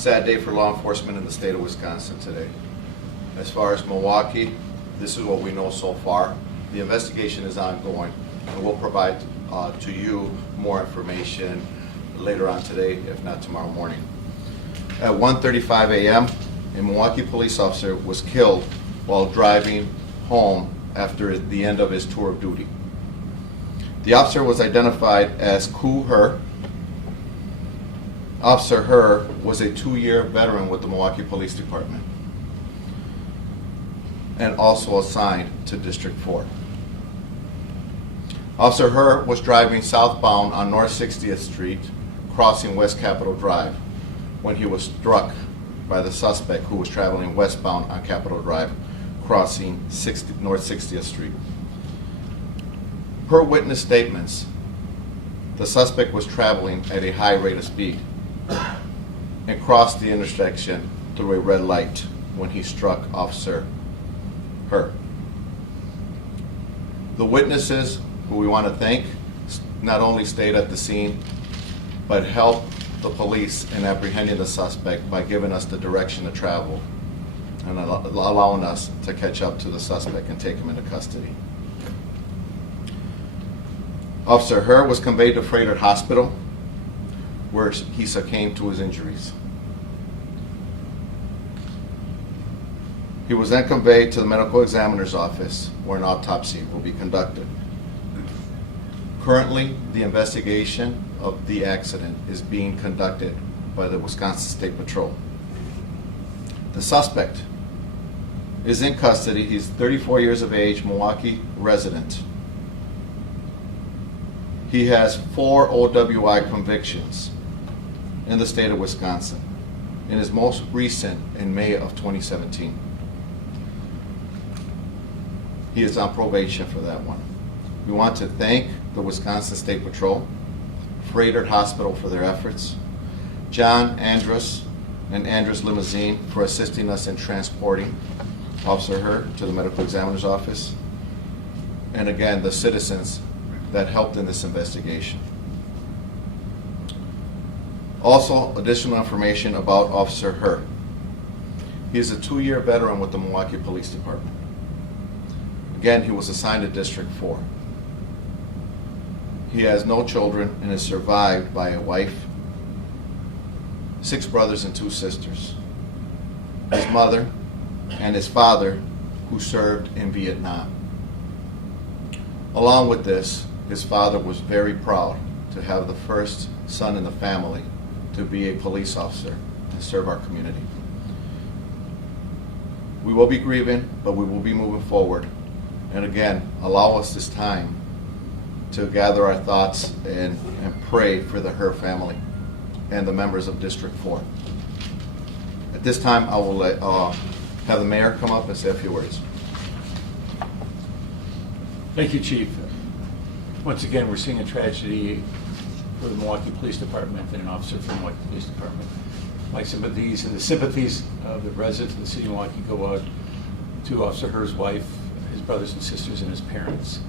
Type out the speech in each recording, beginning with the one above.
Sad day for law enforcement in the state of Wisconsin today. As far as Milwaukee, this is what we know so far. The investigation is ongoing, and we'll provide to you more information later on today, if not tomorrow morning. At 1:35 a.m., a Milwaukee police officer was killed while driving home after the end of his tour of duty. The officer was identified as Kou Her. Officer Her was a 2-year veteran with the Milwaukee Police Department and also assigned to District 4. Officer Her was driving southbound on North 60th Street, crossing West Capitol Drive, when he was struck by the suspect who was traveling westbound on Capitol Drive, crossing North 60th Street. Per witness statements, the suspect was traveling at a high rate of speed and crossed the intersection through a red light when he struck Officer Her. The witnesses, who we want to thank, not only stayed at the scene, but helped the police in apprehending the suspect by giving us the direction to travel and allowing us to catch up to the suspect and take him into custody. Officer Her was conveyed to Freighter Hospital, where he succumbed to his injuries. He was then conveyed to the medical examiner's office, where an autopsy will be conducted. Currently, the investigation of the accident is being conducted by the Wisconsin State Patrol. The suspect is in custody. He's 34 years of age, Milwaukee resident. He has 4 OWI convictions in the state of Wisconsin, and his most recent in May of 2017. He is on probation for that one. We want to thank the Wisconsin State Patrol, Freighter Hospital for their efforts, John Andrus and Andrus Limousine for assisting us in transporting Officer Her to the medical examiner's office, and again, the citizens that helped in this investigation. Also, additional information about Officer Her. He is a 2-year veteran with the Milwaukee Police Department. Again, he was assigned to District 4. He has no children and is survived by a wife, 6 brothers and 2 sisters, his mother, and his father, who served in Vietnam. Along with this, his father was very proud to have the first son in the family to be a police officer and serve our community. We will be grieving, but we will be moving forward. And again, allow us this time to gather our thoughts and pray for the Her family and the members of District 4. At this time, I will have the mayor come up and say a few words. Thank you, Chief. Once again, we're seeing a tragedy for the Milwaukee Police Department and an officer from the Milwaukee Police Department. My sympathies and the sympathies of the residents of the city of Milwaukee go out to Officer Her's wife, his brothers and sisters, and his parents.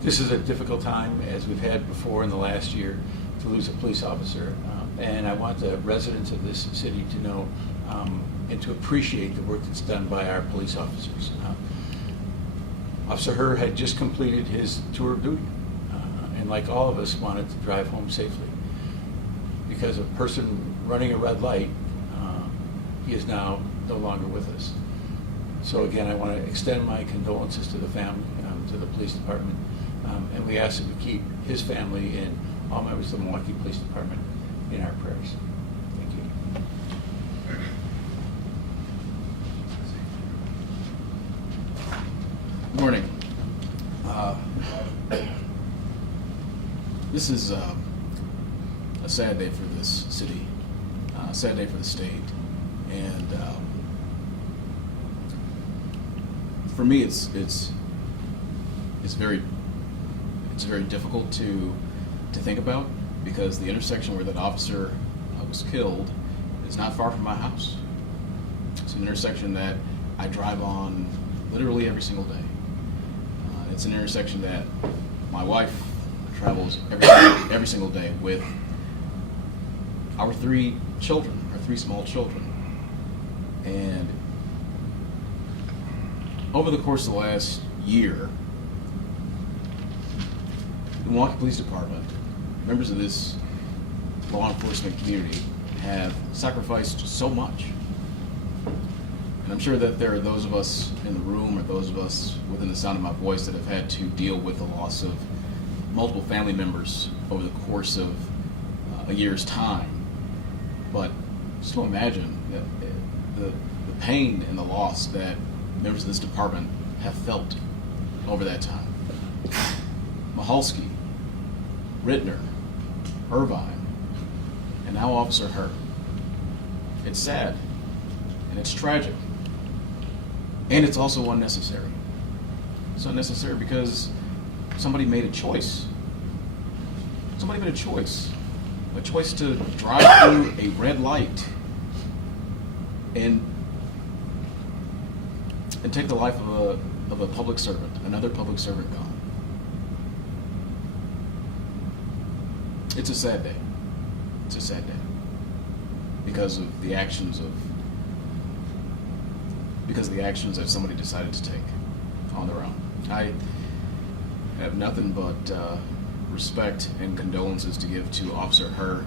This is a difficult time, as we've had before in the last year, to lose a police officer. And I want the residents of this city to know and to appreciate the work that's done by our police officers. Officer Her had just completed his tour of duty, and like all of us, wanted to drive home safely. Because of a person running a red light, he is now no longer with us. So again, I want to extend my condolences to the family, to the police department, and we ask that we keep his family and all members of the Milwaukee Police Department in our prayers. Thank you. Good morning. This is a sad day for this city, a sad day for the state, and for me, it's very difficult to think about, because the intersection where that officer was killed is not far from my house. It's an intersection that I drive on literally every single day. It's an intersection that my wife travels every single day with our three children, our three small children. And over the course of the last year, the Milwaukee Police Department, members of this law enforcement community, have sacrificed so much. And I'm sure that there are those of us in the room or those of us within the sound of my voice that have had to deal with the loss of multiple family members over the course of a year's time. But just to imagine that the pain and the loss that members of this department have felt over that time. Mahalski, Rittner, Irvine, and now Officer Her. It's sad, and it's tragic, and it's also unnecessary. It's unnecessary because somebody made a choice. Somebody made a choice to drive through a red light and take the life of a public servant, another public servant gone. It's a sad day. It's a sad day because of the actions that somebody decided to take on their own. I have nothing but respect and condolences to give to Officer Her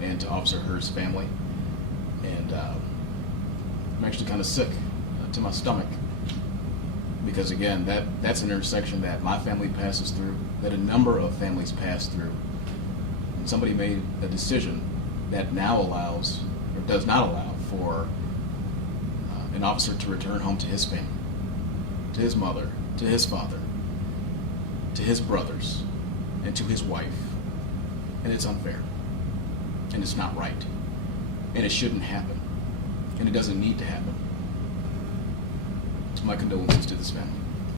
and to Officer Her's family. And I'm actually kind of sick to my stomach because, again, that's an intersection that my family passes through, that a number of families pass through. And somebody made a decision that now allows, or does not allow, for an officer to return home to his family, to his mother, to his father, to his brothers, and to his wife. And it's unfair. And it's not right. And it shouldn't happen. And it doesn't need to happen. My condolences to this family.